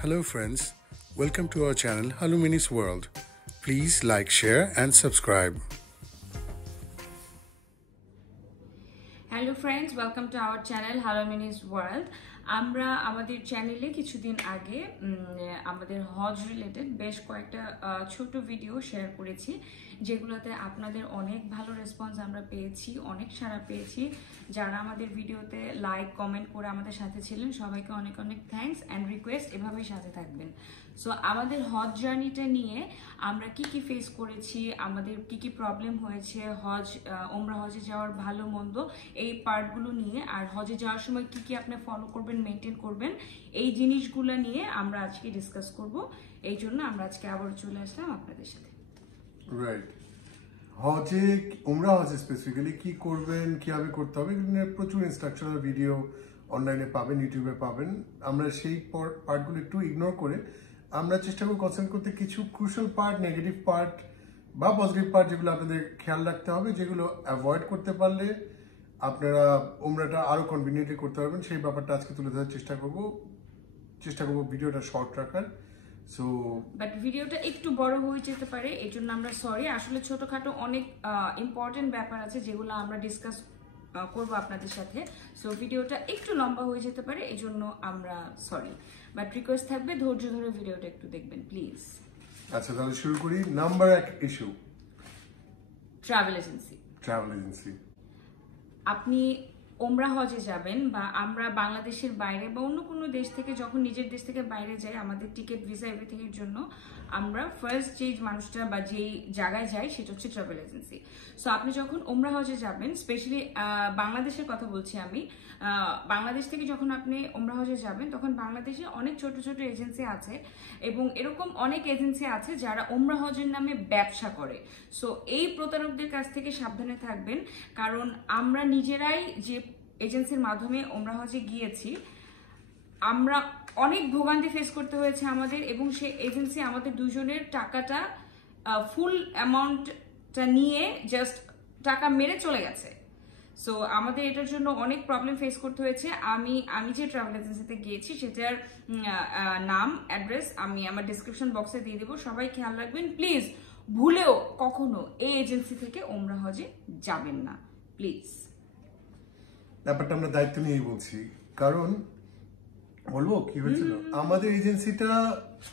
Hello friends, welcome to our channel Haluminis World. Please like, share and subscribe. Hello friends, welcome to our channel Haluminis World. আমরা আমাদের চ্যানেলে কিছুদিন আগে আমাদের হজ related বেশ কয়েকটা ছোট ভিডিও শেয়ার করেছি, যেগুলোতে আপনাদের অনেক ভালো রেসপন্স আমরা পেয়েছি, অনেক সাড়া পেয়েছি। যারা আমাদের ভিডিওতে লাইক কমেন্ট করে আমাদের সাথে ছিলেন সবাইকে অনেক অনেক থ্যাঙ্কস অ্যান্ড রিকোয়েস্ট এভাবেই সাথে থাকবেন। সো আমাদের হজ জার্নিটা নিয়ে আমরা কি ফেস করেছি, আমাদের কি প্রবলেম হয়েছে, ওমরা হজে যাওয়ার ভালো মন্দ এই পার্টগুলো নিয়ে, আর হজে যাওয়ার সময় কি আপনি ফলো করবেন, মেনটেন করবেন, এই জিনিসগুলো নিয়ে আমরা আজকে ডিসকাস করব। এই জন্য আমরা আজকে আবার চলে আসলাম আপনাদের সাথে। রাইট, হজে উমরা হজে স্পেসিফিক্যালি কি করবেন, কিভাবে করতে হবে, প্রচুর ইনস্ট্রাকশনাল ভিডিও অনলাইনে পাবেন, ইউটিউবে পাবেন। আমরা সেই পার্টগুলো একটু ইগনোর করে আমরা চেষ্টা করব কনসেন্ট্রেট করতে কিছু ক্রুশাল পার্ট, নেগেটিভ পার্ট বা পজিটিভ পার্ট, যেগুলো আপনাদের খেয়াল রাখতে হবে, যেগুলো অ্যাভয়েড করতে পারলে আপনারা উমরাটা আরো কনভিনিয়েন্টলি করতে পারবেন। সেই ব্যাপারটা আজকে তুলে ধরার চেষ্টা করব ভিডিওটা শর্ট রাখার। সো বাট ভিডিওটা একটু বড় হয়ে যেতে পারে, এই জন্য আমরা সরি। আসলে ছোটখাটো অনেক ইম্পর্টেন্ট ব্যাপার আছে যেগুলো আমরা ডিসকাস করবো আপনাদের সাথে। সো ভিডিওটা একটু লম্বা হয়ে যেতে পারে, এই জন্য আমরা সরি। বাট রিকোয়েস্ট থাকবে ধৈর্য ধরে ভিডিওটা একটু দেখবেন প্লিজ। আচ্ছা, তাহলে শুরু করি। Number 1 issue, travel agency. আপনি ওমরা হজে যাবেন বা আমরা বাংলাদেশের বাইরে বা অন্য কোনো দেশ থেকে যখন নিজের দেশ থেকে বাইরে যাই, আমাদের টিকিট, ভিসা, এভরিথিং এর জন্য আমরা ফার্স্ট যে মানুষটা বা যেই জায়গায় যাই সেটা হচ্ছে ট্রাভেল এজেন্সি। সো আপনি যখন ওমরা হজে যাবেন, স্পেশালি বাংলাদেশের কথা বলছি আমি, বাংলাদেশ থেকে যখন আপনি ওমরা হজে যাবেন তখন বাংলাদেশে অনেক ছোট ছোট এজেন্সি আছে এবং এরকম অনেক এজেন্সি আছে যারা ওমরা হজের নামে ব্যবসা করে। সো এই প্রতারকদের কাছ থেকে সাবধানে থাকবেন, কারণ আমরা নিজেরাই যে এজেন্সির মাধ্যমে ওমরা হজে গিয়েছি, আমরা অনেক ভোগান্তি ফেস করতে হয়েছে আমাদের, এবং সে এজেন্সি আমাদের দুজনের টাকাটা ফুল অ্যামাউন্টটা নিয়ে জাস্ট টাকা মেরে চলে গেছে। সো আমাদের এটার জন্য অনেক প্রবলেম ফেস করতে হয়েছে। আমি যে ট্রাভেল এজেন্সিতে গিয়েছি সেটার নাম, অ্যাড্রেস আমি আমার ডিসক্রিপশন বক্সে দিয়ে দেবো, সবাই খেয়াল রাখবেন প্লিজ। ভুলেও কখনো এই এজেন্সি থেকে ওমরা হজে যাবেন না প্লিজ। ব্যাপারটা আমরা দায়িত্ব নিয়েই বলছি, কারণ বলবো কি হয়েছিল। আমাদের এজেন্সিটা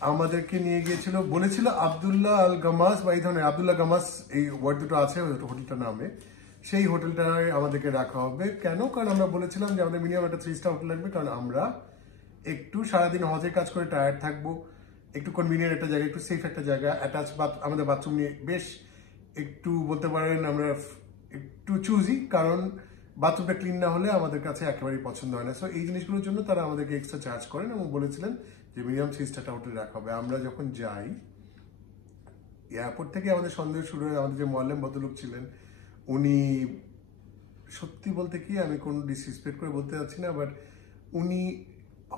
আমাদেরকে নিয়ে গিয়েছিল, বলেছিল আব্দুল্লাহ আল গামাস বা এই ধরনের আব্দুল্লাহ গামাস এই ওয়ার্ড দুটো আছে হোটেলটার নামে, সেই হোটেলটায় আমাদেরকে রাখা হবে। কেন? কারণ আমরা বলেছিলাম যে আমাদের মিনিমাম একটা 3 স্টার হোটেল লাগবে, কারণ আমরা একটু সারাদিন হজের কাজ করে টায়ার্ড থাকবো, একটু কনভিনিয়েন্ট একটা জায়গা, একটু সেফ একটা জায়গা, অ্যাটাচ আমাদের বাথরুম নিয়ে বেশ একটু বলতে পারেন আমরা একটু চুজি, কারণ বাথরুমটা ক্লিন না হলে আমাদের কাছে একেবারেই পছন্দ হয় না। সো এই জিনিসগুলোর জন্য তারা আমাদেরকে এক্সট্রা চার্জ করেন এবং বলেছিলেন যে মিনিমাম 3 স্টার হোটেল রাখা হবে। আমরা যখন যাই, এয়ারপোর্ট থেকে আমাদের সন্দেহ শুরু হয়। আমাদের যে মোয়াল্লেম ভদ্রলোক ছিলেন, উনি সত্যি বলতে কি, আমি কোনো ডিসরেসপেক্ট করে বলতে চাচ্ছি না, বাট উনি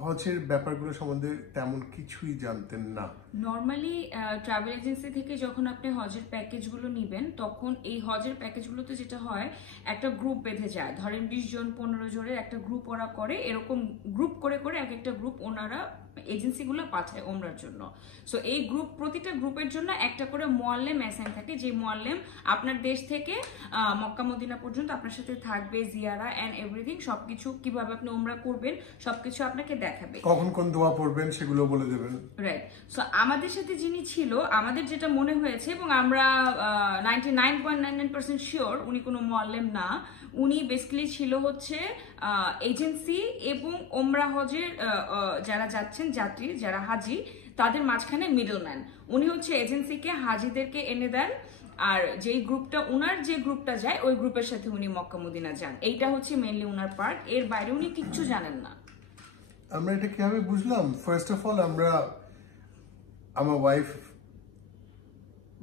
হজের ব্যাপারগুলো সম্বন্ধে তেমন কিছুই জানতেন না। নর্মালি ট্রাভেল এজেন্সি থেকে যখন আপনি হজের প্যাকেজগুলো নেবেন, তখন এই হজের প্যাকেজগুলোতে যেটা হয়, একটা গ্রুপ বেঁধে যায়। ধরেন 20 জন 15 জনের একটা গ্রুপ ওরা করে, এরকম গ্রুপ করে করে এক একটা গ্রুপ ওনারা এজেন্সিগুলো পাঠায় ওমরার জন্য। সো এই গ্রুপ, প্রতিটা গ্রুপের জন্য একটা করে মোয়াল্লেম অ্যাসাইন থাকে, যে মোয়াল্লেম আপনার দেশ থেকে মক্কা মদিনা পর্যন্ত আপনার সাথে থাকবে, জিয়ারা এন্ড এভরিথিং, সবকিছু কিভাবে আপনি ওমরা করবেন সবকিছু আপনাকে দেখাবে, কখন কোন দোয়া পড়বেন সেগুলো বলে দেবেন। রাইট। সো আমাদের সাথে যিনি ছিল, আমাদের যেটা মনে হয়েছে, এবং আমরা 99.99% শিওর উনি কোনো মোয়াল্লেম না, উনি বেসিক্যালি ছিল হচ্ছে এজেন্সি এবং ওমরা হজের যারা যাচ্ছেন যাত্রী, যারা হাজি, তাদের মাঝখানে মিডলম্যান। উনি হচ্ছে এজেন্সিকে হাজিদেরকে এনে দেন, আর যেই গ্রুপটা, উনার যে গ্রুপটা যায় ওই গ্রুপের সাথে উনি মক্কা মদিনা যান। এইটা হচ্ছে মেইনলি উনার পার্ট, এর বাইরে উনি কিচ্ছু জানেন না। আমরা এটা কিভাবে বুঝলাম? ফার্স্ট অফ অল, আমার ওয়াইফ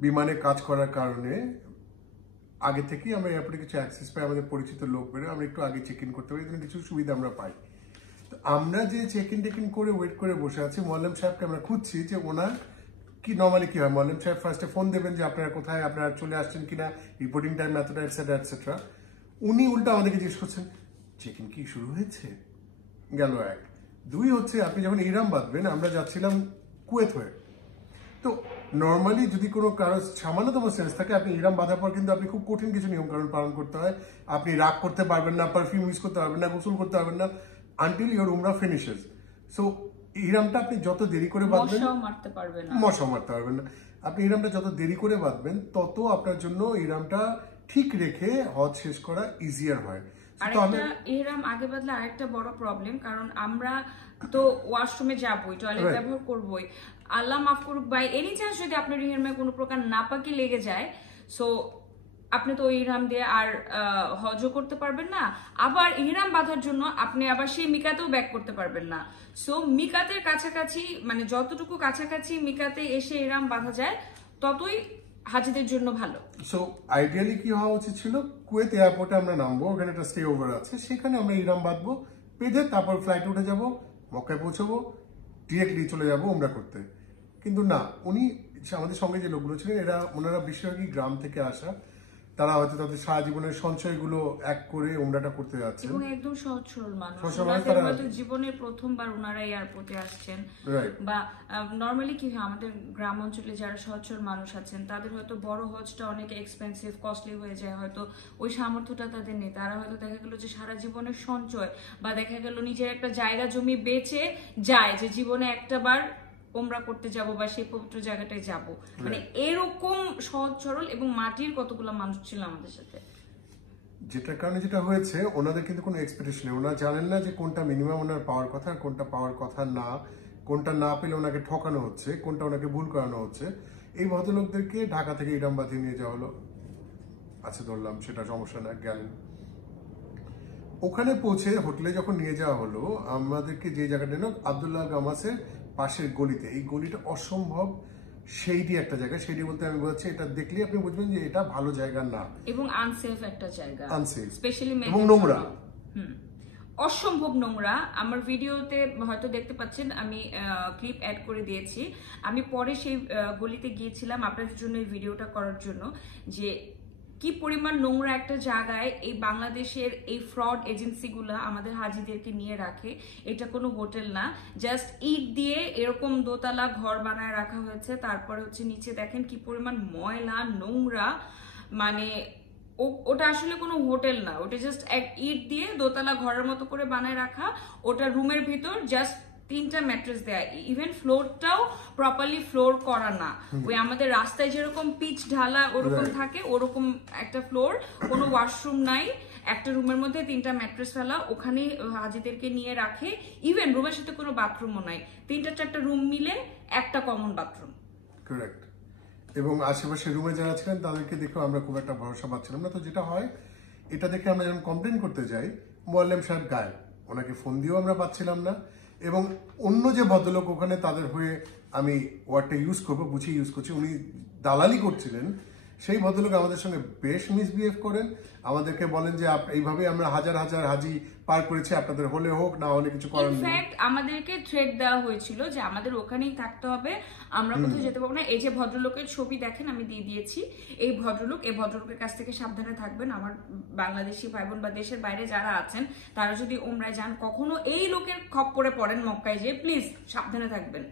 বিমানে কাজ করার কারণে আগে থেকেই আমরা এয়ারপোর্টে কিছু অ্যাক্সেস পাই, আমাদের পরিচিত লোক বেরোয়, আমরা একটু আগে চেক ইন করতে পারি, কিছু সুবিধা আমরা পাই। তো আমরা যে চেক ইন করে ওয়েট করে বসে আছি, মোয়াল্লেম সাহেবকে আমরা খুঁজছি যে ওনার কি নর্মালি কি হয়। মোয়াল্লেম সাহেব ফার্স্টে ফোন দেবেন যে আপনারা কোথায়, আপনারা চলে আসছেন কিনা, রিপোর্টিং টাইম এতটা, এটসেট্রা এটসেট্রা। উনি উল্টা আমাদেরকে জিজ্ঞেস করছেন চেক ইন কি শুরু হয়েছে? গেল এক। 2 হচ্ছে আপনি যখন ইহরাম বাঁধবেন, আমরা যাচ্ছিলাম কুয়েত হয়ে, তো নর্মালি যদি কোনো কারো সামান্যতম সেন্স থাকে, আপনি ইহরাম বাঁধার পর কিন্তু আপনি খুব কঠিন কিছু নিয়মকানুন পালন করতে হয়। আপনি রাগ করতে পারবেন না, পারফিউম ইউজ করতে পারবেন না, গোসল করতে পারবেন না আনটিল ইওর উমরা ফিনিশেস। সো ইহরামটা আপনি যত দেরি করে বাঁধবেন, মশাও মারতে পারবেন না। মশা মারতে পারবেন না। আপনি ইহরামটা যত দেরি করে বাঁধবেন তত আপনার জন্য ইহরামটা ঠিক রেখে হজ শেষ করা ইজিয়ার হয়। আরেকটা ইহরাম আগে বাদলে আরেকটা বড় প্রবলেম, কারণ আমরা তো ওয়াশরুমে যাবই, টয়লেট ব্যবহার করবই, আল্লাহ মাফ করুক বাই এনি চান্স যদি আপনার ইহরামে কোনো প্রকার নাপাকি লেগে যায়, সো আপনি তো ওই ইহরাম দিয়ে আর হজও করতে পারবেন না, আবার ইহরাম বাঁধার জন্য আপনি আবার সেই মিকাতেও ব্যাক করতে পারবেন না। সো মিকাতের কাছাকাছি, মানে যতটুকু কাছাকাছি মিকাতে এসে ইহরাম বাঁধা যায় ততই হাজিদের জন্য ভালো। সো আইডিয়ালি কি হওয়া উচিত ছিল, কুয়েত এয়ারপোর্টে আমরা নামবো, ওখানে একটা স্টে ওভার আছে, সেখানে আমরা ইহরাম বাঁধবো, বেঁধে তারপর ফ্লাইটে উঠে যাব, মক্কায় পৌঁছাবো, ডিরেক্টলি চলে যাবো উমরা করতে। কিন্তু না, উনি আমাদের সঙ্গে যে লোকগুলো ছিলেন ওনারা বেশিরভাগই গ্রাম থেকে আসা, তারা হয়তো তাদের সারা জীবনের সঞ্চয়গুলো এক করে উমরাটা করতে যাচ্ছে, এবং একদম সহজ সরল মানুষ, জীবনের প্রথমবার ওনারা এয়ারপোর্টে আসছেন। বা নর্মালি কি হয়, আমাদের গ্রাম অঞ্চলে যারা সহজ সরল মানুষ আছেন তাদের হয়তো বড় হজটা অনেক এক্সপেন্সিভ, কস্টলি হয়ে যায়, হয়তো ওই সামর্থ্যটা তাদের নেই। তারা হয়তো দেখা গেল যে সারা জীবনের সঞ্চয় বা দেখা গেল নিজের একটা জায়গা জমি বেচে যায় যে জীবনে একটা বার ওমরা করতে যাব বা সেই পবিত্র জায়গাটায় যাব। মানে এরকম সহজ সরল এবং মাটির কতগুলো মানুষ ছিল আমাদের সাথে, যেটার কারণে যেটা হয়েছে, ওনাদের কিন্তু কোনো এক্সপেকটেশন নেই, ওনারা জানেন না যে কোনটা মিনিমাম ওনার পাওয়ার কথা আর কোনটা পাওয়ার কথা না, কোনটা না পেলে ওনাকে ঠকানো হচ্ছে, কোনটা ওনাকে ভুল করানো হচ্ছে। এই ভদ্রলোকদেরকে ঢাকা থেকে ইহরাম বাঁধিয়ে নিয়ে যাওয়া হলো, আচ্ছা ধরলাম সেটা সমস্যা না, গেলেন। ওখানে পৌঁছে হোটেলে যখন নিয়ে যাওয়া হলো, আমাদেরকে যে জায়গাটা নিল আব্দুল্লাহ গামাসের পাশের গলিতে, এই গলিটা অসম্ভব সেইটি একটা জায়গা। সেইটি বলতে আমি বলছি, এটা দেখলে আপনি বুঝবেন যে এটা ভালো জায়গা না, এবং আনসেফ একটা জায়গা, আনসেফ, স্পেশালি এবং নোংরা, অসম্ভব নোংরা। আমার ভিডিওতে হয়তো দেখতে পাচ্ছেন, আমি ক্লিপ অ্যাড করে দিয়েছি। আমি পরে সেই গলিতে গিয়েছিলাম আপনাদের জন্য এই ভিডিওটা করার জন্য, যে কি পরিমাণ নোংরা একটা জায়গায় এই বাংলাদেশের এই ফ্রড এজেন্সিগুলা আমাদের হাজিদেরকে নিয়ে রাখে। এটা কোনো হোটেল না, জাস্ট ইট দিয়ে এরকম দোতলা ঘর বানায় রাখা হয়েছে, তারপরে হচ্ছে নিচে দেখেন কি পরিমাণ ময়লা নোংরা, মানে ওটা আসলে কোনো হোটেল না, ওটা জাস্ট এক ইট দিয়ে দোতলা ঘরের মতো করে বানায় রাখা। ওটা রুমের ভিতর জাস্ট 3টা ম্যাট্রেস দেয়া, ইভেন ফ্লোরটাও প্রপারলি ফ্লোর করা না, ওই আমাদের রাস্তায় যেরকম পিচ ঢালা ওরকম থাকে ওরকম একটা ফ্লোর, কোনো ওয়াশরুম নাই, একটা রুমের মধ্যে 3টা ম্যাট্রেস ফেলা, ওখানে হাজিদেরকে নিয়ে রাখে। ইভেন রুমের সাথে কোনো বাথরুমও নাই, 3টা-4টা রুম মিলে একটা কমন বাথরুম। কারেক্ট। এবং আশেপাশে রুমে যারা ছিলেন তাদেরকে দেখেও আমরা খুব একটা ভরসা পাচ্ছিলাম না। তো যেটা হয়, এটা দেখে আমরা যখন কমপ্লেন করতে যাই, মোয়াল্লেম সাহেব গায়েব, ওনাকে ফোন দিয়েও আমরা পাচ্ছিলাম না। এবং অন্য যে ভদ্রলোক ওখানে, তাদের হয়ে আমি ওয়ার্ডটা ইউজ করবো, বুঝিয়ে ইউজ করছি, উনি দালালি করছিলেন, সেই ভদ্রলোক আমাদের সঙ্গে বেশ মিসবিহেভ করেন, আমাদেরকে বলেন যে এইভাবে আমরা হাজার হাজার হাজি পার করেছি, আপনাদের হলে হোক, না হলে কিছু করার নেই। ইনফ্যাক্ট আমাদেরকে থ্রেট দেওয়া হয়েছিল যে আমাদের ওখানেই থাকতে হবে, আমরা কোথাও যেতে পারবো না। এই যে ভদ্রলোকের ছবি দেখেন আমি দিয়ে দিয়েছি, এই ভদ্রলোকের কাছ থেকে সাবধানে থাকবেন। আমার বাংলাদেশি ভাই বোন বা দেশের বাইরে যারা আছেন, তারা যদি উমরায় যান, কখনো এই লোকের খপ্পরে পড়েন মক্কায়, যে প্লিজ সাবধানে থাকবেন।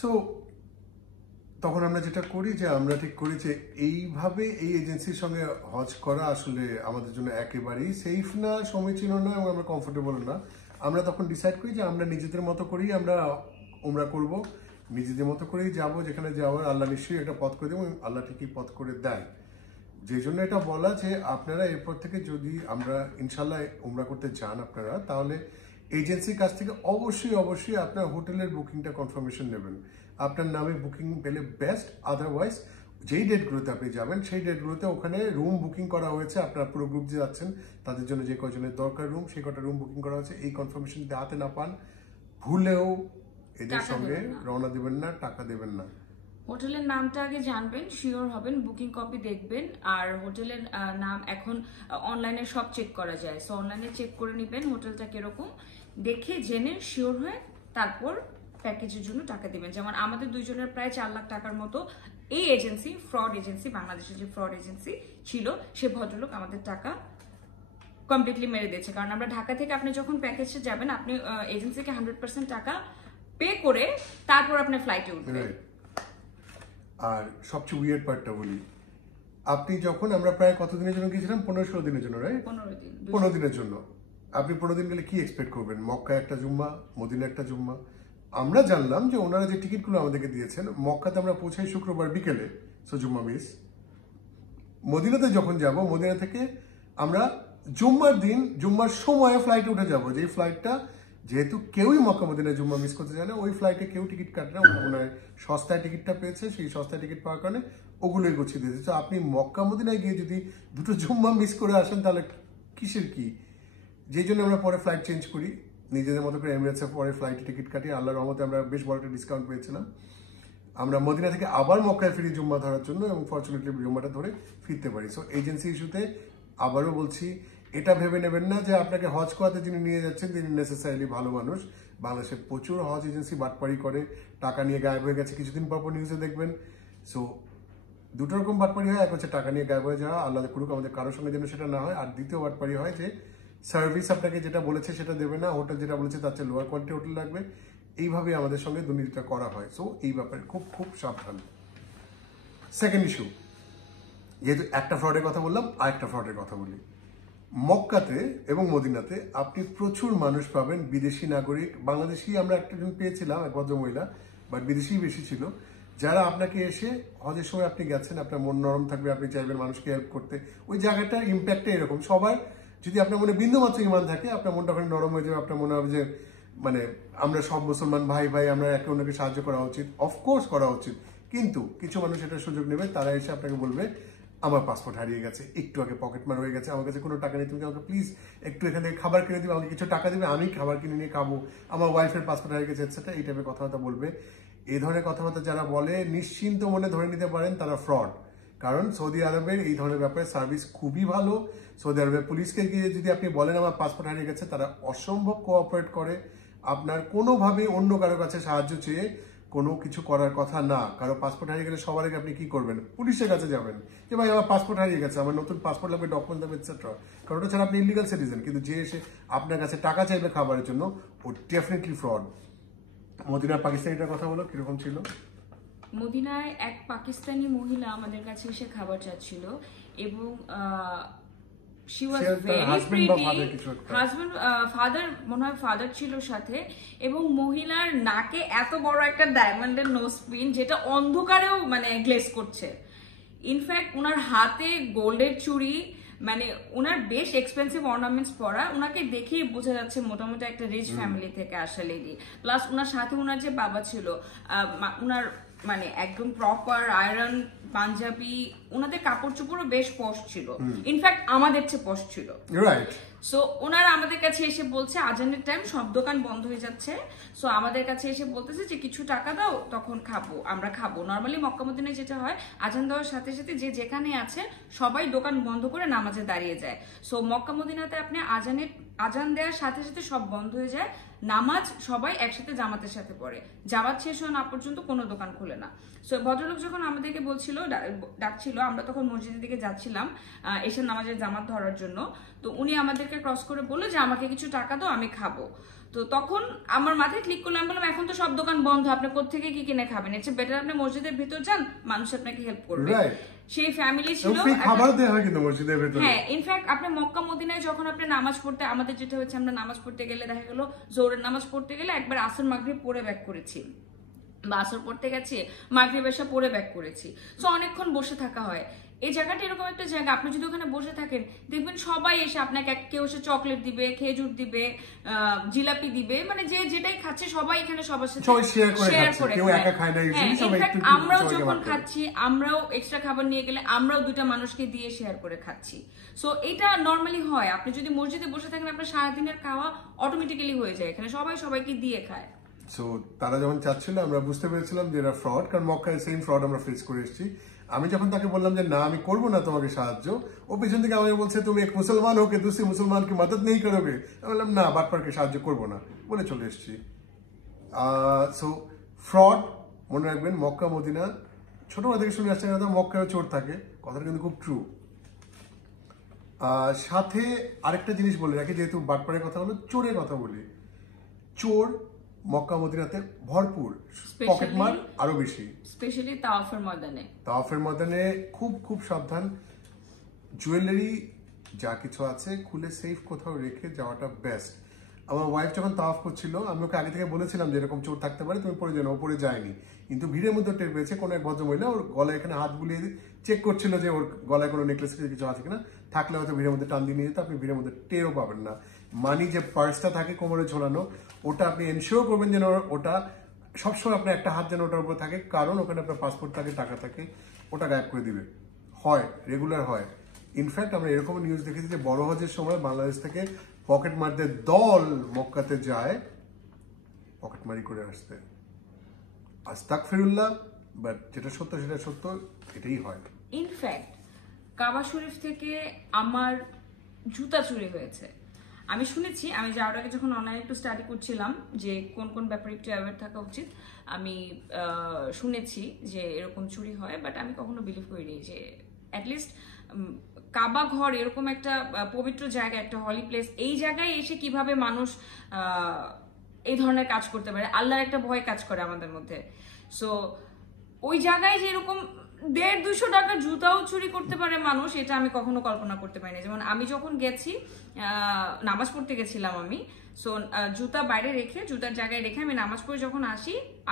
সো তখন আমরা যেটা করি, যে আমরা ঠিক করি যে এইভাবে এই এজেন্সির সঙ্গে হজ করা আসলে আমাদের জন্য একেবারেই সেফ না, সমীচীন না, এবং আমরা কমফোর্টেবল না। আমরা তখন ডিসাইড করি যে আমরা নিজেদের মতো করেই আমরা উমরা করব, নিজেদের মতো করেই যাব, যেখানে যাওয়ার আল্লাহ নিশ্চয়ই একটা পথ করে দেবো, আল্লাহ ঠিকই পথ করে দেয়। যেই জন্য এটা বলা যে আপনারা এরপর থেকে যদি আমরা ইনশাল্লাহ উমরা করতে যান আপনারা, তাহলে এজেন্সির কাছ থেকে অবশ্যই আপনার হোটেলের বুকিংটা কনফার্মেশন নেবেন। আপনার নামে বুকিং পেলে বেস্ট, আদারওয়াইজ যেই ডেটগুলোতে আপনি যাবেন সেই ডেটগুলোতে ওখানে রুম বুকিং করা হয়েছে, আপনার পুরো গ্রুপ যে যাচ্ছেন তাদের জন্য যে কজনের দরকার রুম, সেই কটা রুম বুকিং করা হয়েছে। এই কনফার্মেশন হাতে না পান, ভুলেও এদের সঙ্গে রওনা দেবেন না, টাকা দেবেন না। হোটেলের নামটা আগে জানবেন, শিওর হবেন, বুকিং কপি দেখবেন। আর হোটেলের নাম এখন অনলাইনে সব চেক করা যায়, সো অনলাইনে চেক করে নেবেন হোটেলটা কিরকম, দেখে জেনে শিওর হয়ে তারপর প্যাকেজের জন্য টাকা দিবেন। যেমন আমাদের দুইজনের প্রায় 4 লাখ টাকার মতো এই এজেন্সি, ফ্রড এজেন্সি, বাংলাদেশের যে ফ্রড এজেন্সি ছিল, সে ভদ্রলোক আমাদের টাকা কমপ্লিটলি মেরে দিয়েছে। কারণ আমরা ঢাকা থেকে আপনি যখন প্যাকেজে যাবেন, আপনি এজেন্সিকে 100% টাকা পে করে তারপর আপনি ফ্লাইটে উঠবেন। আর সবচেয়ে উইয়ার্ড পার্টটা বলি, আপনি যখন আমরা প্রায় কত দিনের জন্য গিয়েছিলাম, 15-16 দিনের জন্য, রাইট? 15 দিনের জন্য। আপনি 15 দিন গেলে কি এক্সপেক্ট করবেন? মক্কা একটা জুম্মা, মদিনা একটা জুম্মা। আমরা জানলাম যে ওনারা যে টিকিটগুলো আমাদেরকে দিয়েছেন, মক্কাতে আমরা পৌঁছাই শুক্রবার বিকেলে, সো জুম্মা মিস। মদিনাতে যখন যাব, মদিনা থেকে আমরা জুম্মার দিন জুম্মার সময়ে ফ্লাইটে উঠে যাব, যেই ফ্লাইটটা যেহেতু কেউই মক্কা মদিনা জুম্মা মিস করতে চায় না, ওই ফ্লাইটে কেউ টিকিট কাটে না, মনে হয় সস্তায় টিকিটটা পেয়েছে, সেই সস্তায় টিকিট পাওয়ার কারণে ওগুলোই গুছিয়ে দিয়েছে। তো আপনি মক্কা মদিনায় গিয়ে যদি দুটো জুম্মা মিস করে আসেন, তাহলে কিসের কি? যেই জন্য আমরা পরে ফ্লাইট চেঞ্জ করি, নিজেদের মতো করে এমিরেটসের পরে ফ্লাইটে টিকিট কাটি। আল্লাহর রহমতে আমরা বেশ বড় একটা ডিসকাউন্ট পেয়েছিলাম। আমরা মদিনা থেকে আবার মক্কায় ফিরি জুম্মা ধরার জন্য, এবং ফরচুনেটলি জুম্মাটা ধরে ফিরতে পারি। সো এজেন্সি ইস্যুতে আবারও বলছি, এটা ভেবে নেবেন না যে আপনাকে হজ করাতে যিনি নিয়ে যাচ্ছেন তিনি নেসেসারিলি ভালো মানুষ। বাংলাদেশে প্রচুর হজ এজেন্সি বাটপাড়ি করে, টাকা নিয়ে গায়েব হয়ে গেছে, কিছুদিন পর নিউজে দেখবেন। সো দুটো রকম বাটপাড়ি হয়, এক হচ্ছে টাকা নিয়ে গায়েব হয়ে যাওয়া, আল্লাহ করুক আমাদের কারোর সঙ্গে যেন সেটা না হয়। আর দ্বিতীয় বাটপাড়ি হয় যে সার্ভিস আপনাকে যেটা বলেছে সেটা দেবে না, হোটেল যেটা বলেছে তার চেয়ে লোয়ার কোয়ালিটি হোটেল লাগবে, এইভাবে আমাদের সঙ্গে দুর্নীতিটা করা হয়। সো এই ব্যাপারে খুব খুব সাবধান। সেকেন্ড ইস্যু, যেহেতু একটা ফ্রডের কথা বললাম, আরেকটা ফ্রডের কথা বলি। মক্কাতে এবং মদিনাতে আপনি প্রচুর মানুষ পাবেন বিদেশি নাগরিক, বাংলাদেশি আমরা একজন পেয়েছিলাম, এক ভদ্রমহিলা, বাট বিদেশি বেশি ছিল, যারা আপনাকে এসে হজের সময় আপনি গেছেন, আপনার মন নরম থাকবে, আপনি চাইবেন মানুষকে হেল্প করতে। ওই জায়গাটার ইম্প্যাক্টটা এরকম, সবার যদি আপনার মনে বিন্দুমাত্র ইমান থাকে, আপনার মনটা ওখানে নরম হয়ে যাবে, আপনার মনে হবে যে মানে আমরা সব মুসলমান ভাই ভাই, আমরা একে অন্যকে সাহায্য করা উচিত। অফকোর্স করা উচিত, কিন্তু কিছু মানুষ এটার সুযোগ নেবে, তারা এসে আপনাকে বলবে আমার পাসপোর্ট হারিয়ে গেছে, একটু আগে পকেট মার হয়ে গেছে, আমার কাছে কোনো টাকা নেই, তুমি আমাকে প্লিজ একটু এখান থেকে খাবার কিনে দিবে, আমাকে কিছু টাকা দিবে, আমি খাবার কিনে নিয়ে খাবো, আমার ওয়াইফের পাসপোর্ট হারিয়ে গেছে, এটসেট্রা। এই টাইপের কথাবার্তা বলবে। এই ধরনের কথাবার্তা যারা বলে, নিশ্চিন্ত মনে ধরে নিতে পারেন তারা ফ্রড। কারণ সৌদি আরবের এই ধরনের ব্যাপারে সার্ভিস খুবই ভালো। সৌদি আরবের পুলিশকে গিয়ে যদি আপনি বলেন আমার পাসপোর্ট হারিয়ে গেছে, তারা অসম্ভব কোঅপারেট করে। আপনার কোনোভাবে অন্য কারো কাছে সাহায্য চেয়ে কোনো কিছু করার কথা না। কারো পাসপোর্ট হারিয়ে গেলে সবার আগে আপনি কি করবেন? পুলিশের কাছে যাবেন যে ভাই আমার পাসপোর্ট হারিয়ে গেছে, আমার নতুন পাসপোর্ট লাগবে, ডকুমেন্ট লাগবে, এটসেট্রা। কারণ ওটা ছাড়া আপনি ইলিগাল সিটিজেন। কিন্তু যে এসে আপনার কাছে টাকা চাইবে খাবারের জন্য, ও ডেফিনেটলি ফ্রড। মদিনার পাকিস্তানিটার কথা বলো, কিরকম ছিল? মদিনায় এক পাকিস্তানি মহিলা আমাদের কাছে এসে খাবার চাচ্ছিল, এবং she was very pretty, husband father মনে হয় ফাদার ছিল সাথে, এবং মহিলার নাকে এত বড় একটা ডায়মন্ডের নোজ পিন, যেটা অন্ধকারেও মানে গ্লেজ করছে। ইনফ্যাক্ট ওনার হাতে গোল্ডের চুড়ি, মানে ওনার বেশ এক্সপেন্সিভ অর্নামেন্টস পরা, ওনাকে দেখেই বোঝা যাচ্ছে মোটামুটি একটা রিচ ফ্যামিলি থেকে আসা লেডি। প্লাস ওনার সাথে ওনার যে বাবা ছিল, ওনার মানে একদম প্রপার আয়রন পাঞ্জাবি, ওনাদের কাপড় চোপড়ও বেশ পশ ছিল, ইনফ্যাক্ট আমাদের চেয়ে পশ ছিল। সো ওনারা আমাদের কাছে এসে বলছে আজানের টাইম, সব দোকান বন্ধ হয়ে যাচ্ছে, সো আমাদের কাছে এসে বলতেছে যে কিছু টাকা দাও, তখন খাবো, আমরা খাবো। নর্মালি মক্কা মদিনায় যেটা হয়, আজান দেওয়ার সাথে সাথে যে যেখানে আছে সবাই দোকান বন্ধ করে নামাজে দাঁড়িয়ে যায়। সো মক্কা মদিনাতে আপনি আজান দেওয়ার সাথে সাথে সব বন্ধ হয়ে যায়, নামাজ সবাই একসাথে জামাতের সাথে পড়ে, জামাত শেষ হওয়া না পর্যন্ত কোনো দোকান খুলে না। সো ভদ্রলোক যখন আমাদেরকে বলছিল, ডাকছিল, আমরা তখন মসজিদের দিকে যাচ্ছিলাম এসে নামাজের জামাত ধরার জন্য, তো উনি আমাদেরকে ক্রস করে বললো যে আমাকে কিছু টাকা দাও, আমি খাবো। তো তখন আমার মাথায় ক্লিক করলাম, বললাম এখন তো সব দোকান বন্ধ, আপনি কোত্থেকে কি কিনে খাবেন? এর চেয়ে বেটার আপনি মসজিদের ভিতর যান, মানুষ আপনাকে হেল্প করবে। সেই ফ্যামিলি ছিল, হ্যাঁ। ইনফ্যাক্ট আপনি মক্কা মদিনায় যখন আপনি নামাজ পড়তে, আমাদের যেটা হচ্ছে, আমরা নামাজ পড়তে গেলে দেখা গেল জোহরের নামাজ পড়তে গেলে একবার আসর মাগরিব পড়ে ব্যাক করেছি, বা আসর পড়তে গেছি মাগরিব এসা পড়ে ব্যাক করেছি। সো অনেকক্ষণ বসে থাকা হয়। এই জায়গাটা এরকম একটা জায়গা, আপনি যদি ওখানে বসে থাকেন দেখবেন সবাই এসে আপনাকে, কেউ এসে চকলেট দিবে, খেজুর দিবে, জিলাপি দিবে, মানে যে যেটাই খাচ্ছে সবাই এখানে সবার সাথে শেয়ার করে। আমরাও যখন খাচ্ছি, আমরাও এক্সট্রা খাবার নিয়ে গেলে আমরাও দুটা মানুষকে দিয়ে শেয়ার করে খাচ্ছি। সো এটা নর্মালি হয়, আপনি যদি মসজিদে বসে থাকেন আপনার সারাদিনের খাওয়া অটোমেটিক্যালি হয়ে যায়, এখানে সবাই সবাইকে দিয়ে খায়। সো তারা যখন চাচ্ছিল, আমরা বুঝতে পেরেছিলাম যে এরা ফ্রড, কারণ মক্কায় সেম ফ্রড আমরা ফেস করে এসেছি। আমি যখন তাকে বললাম যে না আমি করবো না তোমাকে সাহায্য, ও পিছন থেকে আমাকে বলছে তুমি এক মুসলমান হোকে দুসরি মুসলমান কি মদদ নেই করবে। আমি বললাম না, বাটপারকে সাহায্য করবো না বলে চলে এসেছি। সো ফ্রড মনে রাখবেন, মক্কা মদিনা ছোটবেলা থেকে শুনে আসছে, মক্কায় চোর থাকে, কথাটা কিন্তু খুব ট্রু। সাথে আরেকটা জিনিস বলে রাখি, যেহেতু বাটপাড়ের কথা হলো, চোরের কথা বলি। চোর মক্কা মদিনাতে ভরপুর, পকেটমার আরো বেশি, স্পেশালি তাওয়াফের ময়দানে। তাওয়াফের ময়দানে খুব খুব সাবধান। জুয়েলারি যা কিছু আছে খুলে সেফ কোথাও রেখে যাওয়াটা বেস্ট। আমার ওয়াইফ যখন তাওয়াফ করছিল, আমি ওকে আগে থেকে বলেছিলাম যে এরকম চোর থাকতে পারে, তুমি পরে যাও। ওপরে যায়নি, কিন্তু ভিড়ের মধ্যে টের পেয়েছে কোনো এক ভদ্রমহিলা ওর গলায় এখানে হাত বুলিয়ে চেক করছিল যে ওর গলায় কোনো নেকলেস কিছু আছে কিনা। থাকলে হয়তো ভিড়ের মধ্যে টান দিয়ে নিয়ে যেত, আপনি ভিড়ের মধ্যে টেরও পাবেন না। মানি যে পার্সটা থাকে কোমরে ঝোলানো, ওটা আপনি এনশিওর করবেন যেন ওটা সবসময় আপনার একটা হাত যেন ওটার উপর থাকে, কারণ ওখানে আপনার পাসপোর্ট থাকে, টাকা থাকে, ওটা গায়েব করে দিবে। হয়, রেগুলার হয়। ইনফ্যাক্ট আমরা এরকম নিউজ দেখেছি যে বড় হজের সময় বাংলাদেশ থেকে পকেট মারদের দল মক্কাতে যায় পকেটমারি করে আসতে। আস্তাগফিরুল্লাহ, বাট যেটা সত্য সেটা সত্য, এটাই হয়। ইনফ্যাক্ট কাবা শরীফ থেকে আমার জুতা চুরি হয়েছে। আমি শুনেছি, আমি যাওয়ার আগে যখন অনলাইনে একটু স্টাডি করছিলাম যে কোন কোন ব্যাপারে একটু অ্যাওয়ার থাকা উচিত, আমি শুনেছি যে এরকম চুরি হয়, বাট আমি কখনো বিলিভ করিনি যে অ্যাটলিস্ট কাবা ঘর এরকম একটা পবিত্র জায়গা, একটা হলি প্লেস, এই জায়গায় এসে কিভাবে মানুষ এই ধরনের কাজ করতে পারে। আল্লাহর একটা ভয় কাজ করে আমাদের মধ্যে। সো ওই জায়গায় যে এরকম 150-200 টাকার জুতাও চুরি করতে পারে মানুষ, এটা আমি কখনো কল্পনা করতে পারিনি। যেমন আমি যখন গেছি, নামাজ পড়তে গেছিলাম আমি, সো জুতা বাইরে রেখে, জুতার জায়গায় রেখে আমি নামাজ পড়ে যখন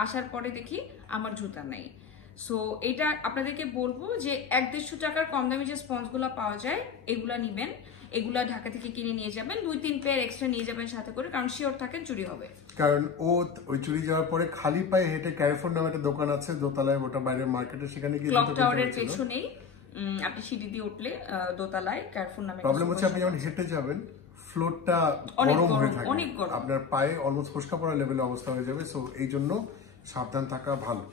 আসার পরে দেখি আমার জুতা নাই। সো এটা আপনাদেরকে বলবো যে 100-150 টাকার কম দামি যে স্পঞ্জগুলো পাওয়া যায়, এগুলা নিবেন। এগুলা ঢাকা থেকে কিনে নিয়ে যাবেন, 2-3 পেয়ার এক্সট্রা নিয়ে যাবেন সাথে করে, কারণ শিওর থাকেন চুরি হবে। কারণ ওই চুরি যাওয়ার পরে খালি পায়ে হেঁটে ক্যারিফোর নামে একটা দোকান আছে দোতলায়, ওটা বাইরের মার্কেটে, সেখানে গিয়ে ক্লক টাওয়ারের পেছনেই আপনি সিঁড়ি দিয়ে উঠলে দোতলায় ক্যারিফোর নামে। প্রবলেম হচ্ছে আপনি যখন হেঁটে যাবেন, ফ্লোরটা গরম হয়ে থাকে, আপনার পায়ে অলমোস্ট ফসকা পড়া লেভেলে অবস্থা হয়ে যাবে। সো এই জন্য সাবধান থাকা ভালো।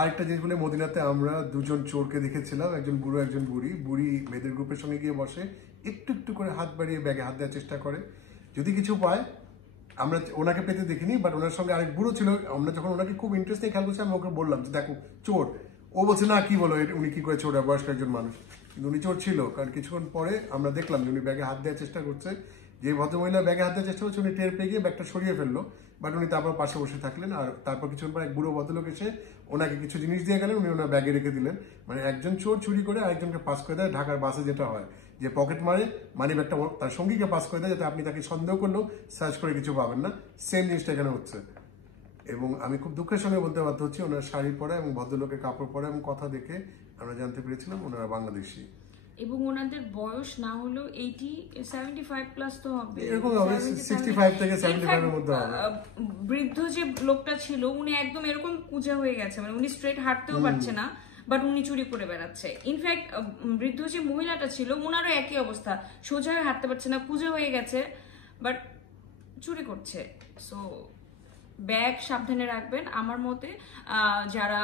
আরেকটা জিনিস বলে, মদিনাতে আমরা দুজন চোরকে দেখেছিলাম, একজন বুড়ো একজন বুড়ি। বুড়ি মেয়েদের গ্রুপের সঙ্গে গিয়ে বসে, একটু একটু করে হাত বাড়িয়ে ব্যাগে হাত দেওয়ার চেষ্টা করে, যদি কিছু পায়। আমরা ওনাকে পেতে দেখিনি, বাট ওনার সঙ্গে আরেক বুড়ো ছিল। আমরা যখন ওনাকে খুব ইন্টারেস্ট নিয়ে খেয়াল করছি, আমি ওকে বললাম যে দেখো চোর। ও বলছে না, কি বলো, উনি কি করে চোর, বয়স্ক একজন মানুষ। কিন্তু উনি চোর ছিল, কারণ কিছুক্ষণ পরে আমরা দেখলাম যে উনি ব্যাগে হাত দেওয়ার চেষ্টা করছে। যে ভদ্রমহিলা ব্যাগে হাত দেওয়ার চেষ্টা করছে, উনি টের পেয়ে গিয়ে ব্যাগটা সরিয়ে ফেললো, বাট উনি তারপর পাশে বসে থাকলেন। আর তারপর কিছুক্ষণ পর এক বুড়ো ভদ্রলোক এসে ওনাকে কিছু জিনিস দিয়ে গেলেন, উনি ওনার ব্যাগে রেখে দিলেন। মানে একজন চোর চুরি করে আরেকজনকে পাস করে দেয়। ঢাকার বাসে যেটা হয় যে পকেট মারে, মানি ব্যাগটা তার সঙ্গীকে পাস করে দেয়, যাতে আপনি তাকে সন্দেহ করলেও সার্চ করে কিছু পাবেন না। সেম জিনিসটা এখানে হচ্ছে। এবং আমি খুব দুঃখের সঙ্গে বলতে বাধ্য হচ্ছি, ওনার শাড়ি পরা এবং ভদ্রলোকের কাপড় পরা এবং কথা দেখে আমরা জানতে পেরেছিলাম ওনারা বাংলাদেশি। এবং ওনাদের বয়স না হলেও 75 প্লাস তো হবে, এরকম হবে, 65 থেকে 75 এর মধ্যে হবে। বৃদ্ধ যে লোকটা ছিল, উনি একদম এরকম কুঁজা হয়ে গেছে, মানে উনি স্ট্রেট হাঁটতেও পারছে না, বাট উনি চুরি করে বেড়াচ্ছে। ইনফ্যাক্ট বৃদ্ধ যে মহিলাটা ছিল, ওনারও একই অবস্থা, সোজা হয়ে হাঁটতে পারছে না, কুঁজা হয়ে গেছে, বাট চুরি করছে। সো ব্যাগ সাবধানে রাখবেন। আমার মতে যারা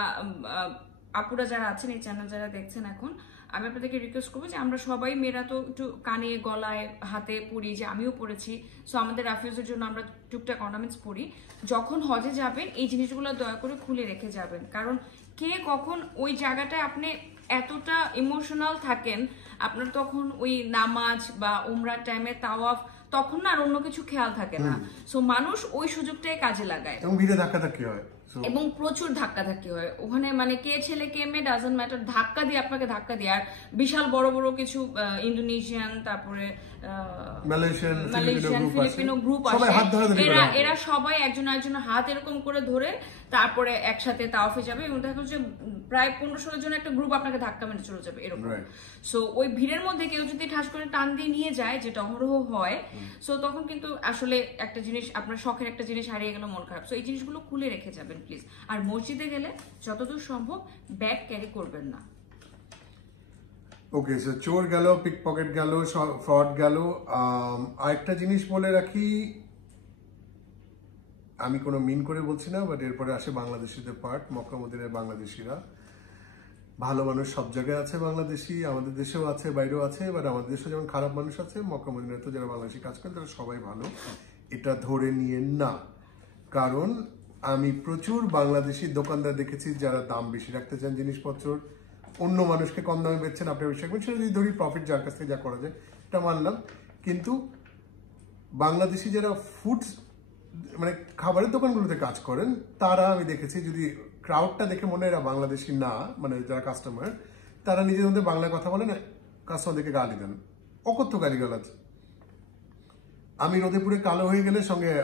আপুরা যারা আছেন, এই চ্যানেল যারা দেখছেন এখন, আমি আপনাদেরকে রিকোয়েস্ট করবো যে আমরা সবাই মেয়েরা তো একটু কানে, গলায়, হাতে পরি, যে আমিও পরেছি। সো আমাদের রাফিউজের জন্য আমরা টুকটাক অর্নামেন্টস পরি। যখন হজে যাবেন এই জিনিসগুলো দয়া করে খুলে রেখে যাবেন, কারণ কে কখন ওই জায়গাটায় আপনি এতটা ইমোশনাল থাকেন, আপনার তখন ওই নামাজ বা উমরার টাইমে তাওয়াফ, তখন না আর অন্য কিছু খেয়াল থাকে না। সো মানুষ ওই সুযোগটাই কাজে লাগায়, এবং ভিড়ে ধাক্কাধাক্কি হয়, এবং প্রচুর ধাক্কাধাক্কি হয় ওখানে। মানে কে ছেলে কে মেয়ে ডাজন্ট ম্যাটার, ধাক্কা দিয়ে আপনাকে ধাক্কা দিয়ে। আর বিশাল বড় বড় কিছু ইন্দোনেশিয়ান, তারপরে মালয়েশিয়ান, ফিলিপিনো গ্রুপ আসে, এরা সবাই একজন একজনের হাত এরকম করে ধরে তারপরে একসাথে তাওয়াফে যাবে, এবং দেখা যাচ্ছে প্রায় 15-16 জন একটা গ্রুপ আপনাকে ধাক্কা মেরে চলে যাবে এরকম। সো ওই ভিড়ের মধ্যে কেউ যদি ঠাস করে টান দিয়ে নিয়ে যায়, যেটা অহরহ হয়, সো তখন কিন্তু আসলে একটা জিনিস, আপনার শখের একটা জিনিস হারিয়ে গেল, মন খারাপ। সো এই জিনিসগুলো খুলে রেখে যাবেন প্লিজ। আর মসজিদে গেলে যতদূর সম্ভব ব্যাগ ক্যারি করবেন না। ওকে, সো চোর গেল, পিক পকেট গেল, ফ্রড গেল। আরেকটা জিনিস বলে রাখি, আমি কোনো মিন করে বলছি না, বাট এরপরে আসে বাংলাদেশিদের পার্ট। মক্কা মদিনার বাংলাদেশিরা ভালো মানুষ সব জায়গায় আছে, বাংলাদেশি আমাদের দেশেও আছে, বাইরেও আছে। বাট আমাদের দেশে যেমন খারাপ মানুষ আছে, মক্কা মদিনাতে যারা বাংলাদেশি কাজ করেন তারা সবাই ভালো, এটা ধরে নিয়ে না। কারণ আমি প্রচুর বাংলাদেশি দোকানদার দেখেছি যারা দাম বেশি রাখতে চান জিনিসপত্র, অন্য মানুষকে কম দামে বেচছেন, আপনি ব্যবসা করবেন, সেটা যদি ধরি প্রফিট যার কাছ থেকে যা করা যায় এটা মানলাম। কিন্তু বাংলাদেশি যারা ফুড মানে খাবারের দোকানগুলোতে কাজ করেন তারা আমি দেখেছি, যদি ক্রাউডটা দেখে মনে হয় এরা বাংলাদেশি না, মানে যারা কাস্টমার তারা নিজেদের মধ্যে বাংলায় কথা বলেন, কাস্টমারদেরকে গালি দেন, অকথ্য গালিগালাজ। আমি রোদেপুরে কালো হয়ে গেলে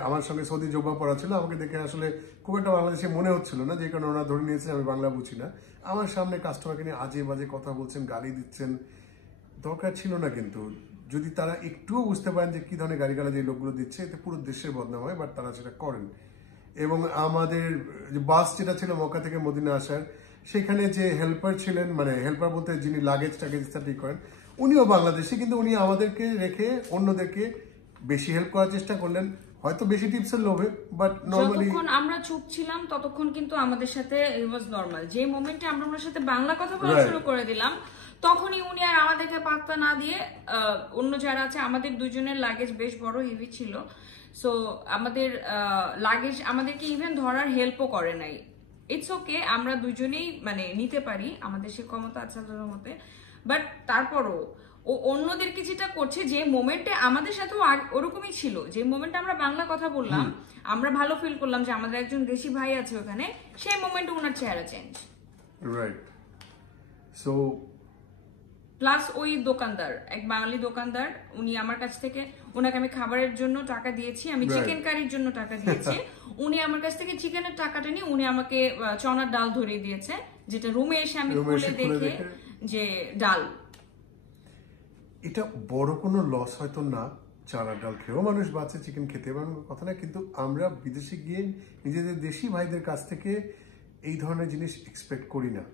আমার সঙ্গে সৌদি জোব্বা পড়া ছিল, আমাকে দেখে আসলে খুব একটা বাংলাদেশে মনে হচ্ছিল না, যে কারণে ওরা ধরে নিয়েছে আমি বাংলা বুঝি না। আমার সামনে কাস্টমারকে নিয়ে আজে বাজে কথা বলছেন, গালি দিচ্ছেন, দরকার ছিল না। কিন্তু যদি তারা একটুও বুঝতে পারেন যে কি ধরনের গালিগালাজ এই লোকগুলো দিচ্ছে, এতে পুরো দেশের বদনাম হয়, বাট তারা সেটা করেন। এবং আমাদের বাস যেটা ছিল মক্কা থেকে মদিনা আসার, সেখানে যে হেল্পার ছিলেন, মানে হেল্পার বলতে যিনি লাগেজ ঠিক করেন, উনিও বাংলাদেশি, কিন্তু উনি আমাদেরকে রেখে অন্যদেরকে বেশি হেল্প করার চেষ্টা করলেন, হয়তো বেশি টিপসের লোভে, বাট নরমালি যতক্ষণ আমরা চুপ ছিলাম ততক্ষণ কিন্তু আমাদের সাথে ইট ওয়াজ নরমাল। যে মোমেন্টে আমরা ওনার সাথে বাংলা কথা বলা শুরু করে দিলাম, তখনই উনি আর আমাদেরকে পাত্তা না দিয়ে অন্য যারা আছে, আমাদের দুজনের লাগেজ বেশ বড় হেভি ছিল, সো আমাদের লাগেজ আমাদেরকে ইভেন ধরার হেল্পও করে নাই। ইটস ওকে, আমরা দুজনেই মানে নিতে পারি, আমাদের সে ক্ষমতা আছে আল্লাহর মতে, বাট তারপরও ও অন্যদেরকে যেটা করছে, যে মোমেন্টে আমাদের সাথেও ওরকমই ছিল, যে মোমেন্টে আমরা বাংলা কথা বললাম, আমরা ভালো ফিল করলাম যে আমাদের একজন দেশি ভাই আছে ওখানে, সেই মোমেন্টে ওনার চেহারা চেঞ্জ। রাইট। সো প্লাস ওই দোকানদার, এক বাঙালি দোকানদার, উনি আমার কাছ থেকে, ওনাকে আমি খাবারের জন্য টাকা দিয়েছি, আমি চিকেন কারির জন্য টাকা দিয়েছি, উনি আমার কাছ থেকে চিকেনের টাকাটা নিয়ে উনি আমাকে চনার ডাল ধরিয়ে দিয়েছে, যেটা রুমে এসে আমি খুলে দেখে যে ডাল। এটা বড় কোনো লস হয়তো না, চানার ডাল খেয়েও মানুষ বাঁচে, চিকেন খেতে পারেন কথা না, কিন্তু আমরা বিদেশে গিয়ে নিজেদের দেশি ভাইদের কাছ থেকে এই ধরনের জিনিস এক্সপেক্ট করি না।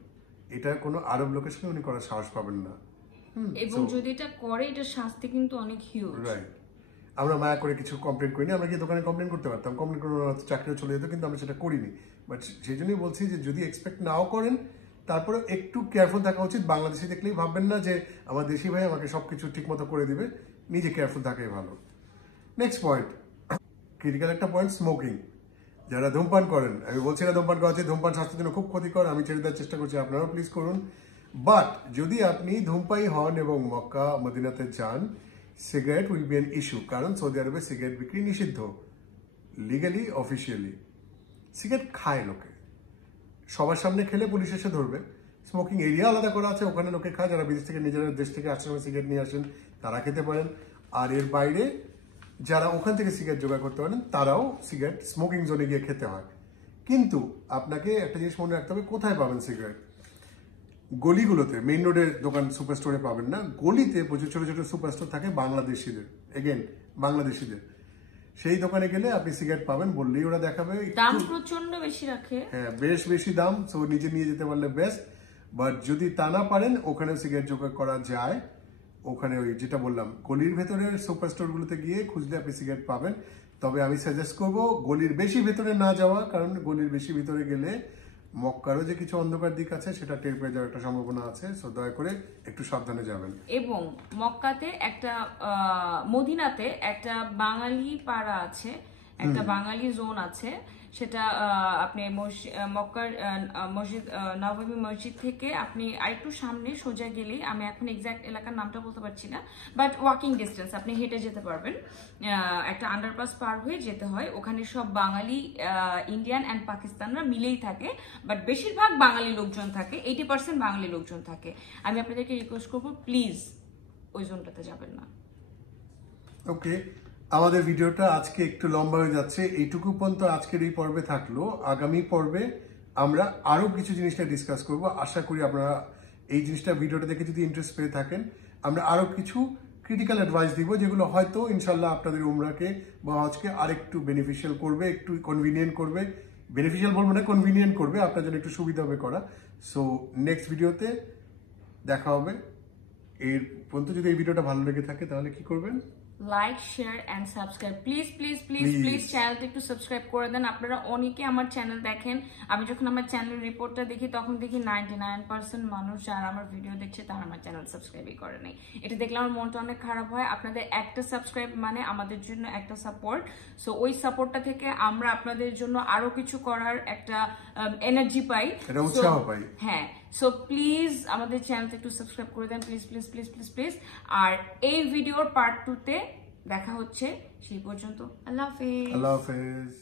এটা কোনো আরব লোকের সঙ্গে উনি করার সাহস পাবেন না। এবং যদি এটা করে, এটা শাস্তি কিন্তু অনেক হিউজ। রাইট। আমরা মায়া করে কিছু কমপ্লেন করিনি, আমরা কি দোকানে কমপ্লেন করতে পারতাম, কমপ্লেন করে চাকরিও চলে যেত, কিন্তু আমরা সেটা করিনি। বাট সেই জন্যই বলছি যে যদি এক্সপেক্ট নাও করেন, তারপরে একটু কেয়ারফুল থাকা উচিত। বাংলাদেশি দেখলেই ভাববেন না যে আমার দেশি ভাই আমাকে সবকিছু ঠিক মতো করে দিবে, নিজে কেয়ারফুল থাকাই ভালো। নেক্সট পয়েন্ট, ক্রিটিক্যাল একটা পয়েন্ট, স্মোকিং। যারা ধূমপান করেন, আমি বলছি না ধূমপান করা, ধূমপান স্বাস্থ্যের জন্য খুব ক্ষতিকর, আমি ছেড়ে দেওয়ার চেষ্টা করছি, আপনারাও প্লিজ করুন। বাট যদি আপনি ধূমপায়ী হন এবং মক্কা মদিনাতে যান, cigarette will be an issue, কারণ সৌদি আরবে সিগারেট বিক্রি নিষিদ্ধ, লিগালি অফিসিয়ালি। সিগারেট খায় লোকে, সবার সামনে খেলে পুলিশ এসে ধরবে। স্মোকিং এরিয়া আলাদা করা আছে, ওখানে লোকে খায়, যারা বিদেশ থেকে নিজেরা দেশ থেকে আসার সময় সিগারেট নিয়ে আসেন তারা খেতে পারেন। আর এর বাইরে যারা ওখান থেকে সিগারেট জোগাড় করতে পারেন তারাও সিগারেট স্মোকিং জোনে গিয়ে খেতে হয়। কিন্তু আপনাকে একটা জিনিস মনে রাখতে হবে, কোথায় পাবেন সিগারেট? গলিগুলোতে, মেইন রোডের দোকান সুপার স্টোরে পাবেন না, গলিতে প্রচুর ছোট ছোট সুপার স্টোর থাকে বাংলাদেশিদের, এগেন বাংলাদেশিদের, সেই দোকানে গেলে আপনি সিগারেট পাবেন, বললেই ওরা দেখাবে। দাম প্রচন্ড বেশি রাখে, হ্যাঁ বেশ বেশি দাম, সো নিজে নিয়ে যেতে পারলে বেস্ট। বাট যদি তা না পারেন, ওখানেও সিগারেট জোগাড় করা যায়। ওখানে ওই যেটা বললাম, গলির ভেতরের সুপার স্টোরগুলোতে গিয়ে খুঁজলে আপনি সিগারেট পাবেন। তবে আমি সাজেস্ট করব গলির বেশি ভেতরে না যাওয়া, কারণ গলির বেশি ভিতরে গেলে মক্কারও যে কিছু অন্ধকার দিক আছে সেটা টের পেয়ে যাওয়ার একটা সম্ভাবনা আছে, সো দয়া করে একটু সাবধানে যাবেন। এবং মক্কাতে একটা মদিনাতে একটা বাঙালি পাড়া আছে, একটা বাঙালি জোন আছে, সেটা আপনি মক্কার মসজিদ নববী মসজিদ থেকে আপনি আরেকটু সামনে সোজা গেলেই, আমি এখন এক্সাক্ট এলাকার নামটা বলতে পারছি না, বাট ওয়াকিং ডিস্টেন্স, আপনি হেঁটে যেতে পারবেন, একটা আন্ডারপাস পার হয়ে যেতে হয়। ওখানে সব বাঙালি, ইন্ডিয়ান অ্যান্ড পাকিস্তানরা মিলেই থাকে, বাট বেশিরভাগ বাঙালি লোকজন থাকে, 80% বাঙালি লোকজন থাকে। আমি আপনাদেরকে রিকোয়েস্ট করবো, প্লিজ ওই জোনটাতে যাবেন না। ওকে, আমাদের ভিডিওটা আজকে একটু লম্বা হয়ে যাচ্ছে, এইটুকু পর্যন্ত আজকের এই পর্বে থাকলো। আগামী পর্বে আমরা আরো কিছু জিনিসটা ডিসকাস করব। আশা করি আপনারা এই জিনিসটা ভিডিওটা দেখে যদি ইন্টারেস্ট পেয়ে থাকেন, আমরা আরো কিছু ক্রিটিক্যাল অ্যাডভাইস দিব, যেগুলো হয়তো ইনশাল্লাহ আপনাদের উমরাকে বা হজকে আরেকটু বেনিফিশিয়াল করবে, একটু কনভিনিয়েন্ট করবে। বেনিফিশিয়াল বলবো না, কনভিনিয়েন্ট করবে, আপনার জন্য একটু সুবিধা হবে করা। সো নেক্সট ভিডিওতে দেখা হবে। এর পর্যন্ত যদি এই ভিডিওটা ভালো লেগে থাকে তাহলে কি করবেন? Like, share and subscribe, please please please please চ্যানেলটা একটু সাবস্ক্রাইব করে দেন। আপনারা অনেকে আমার চ্যানেল দেখেন, আমি যখন আমার চ্যানেল রিপোর্টটা দেখি তখন দেখি 99% মানুষ যারা আমার ভিডিও দেখছে তারা আমার চ্যানেল সাবস্ক্রাইবই করে নাই। এটা দেখলে আমার মনটা অনেক খারাপ হয়। আপনাদের একটা সাবস্ক্রাইব মানে আমাদের জন্য একটা সাপোর্ট, সো ওই সাপোর্টটা থেকে আমরা আপনাদের জন্য আরো কিছু করার একটা এনার্জি পাই, উৎসাহ পাই। হ্যাঁ, সো প্লিজ আমাদের চ্যানেলটা একটু সাবস্ক্রাইব করে দেন, please please please please please. আর এই ভিডিওর পার্ট 2 তে দেখা হচ্ছে, সেই পর্যন্ত আল্লাহ হাফেজ। আল্লাহ হাফেজ।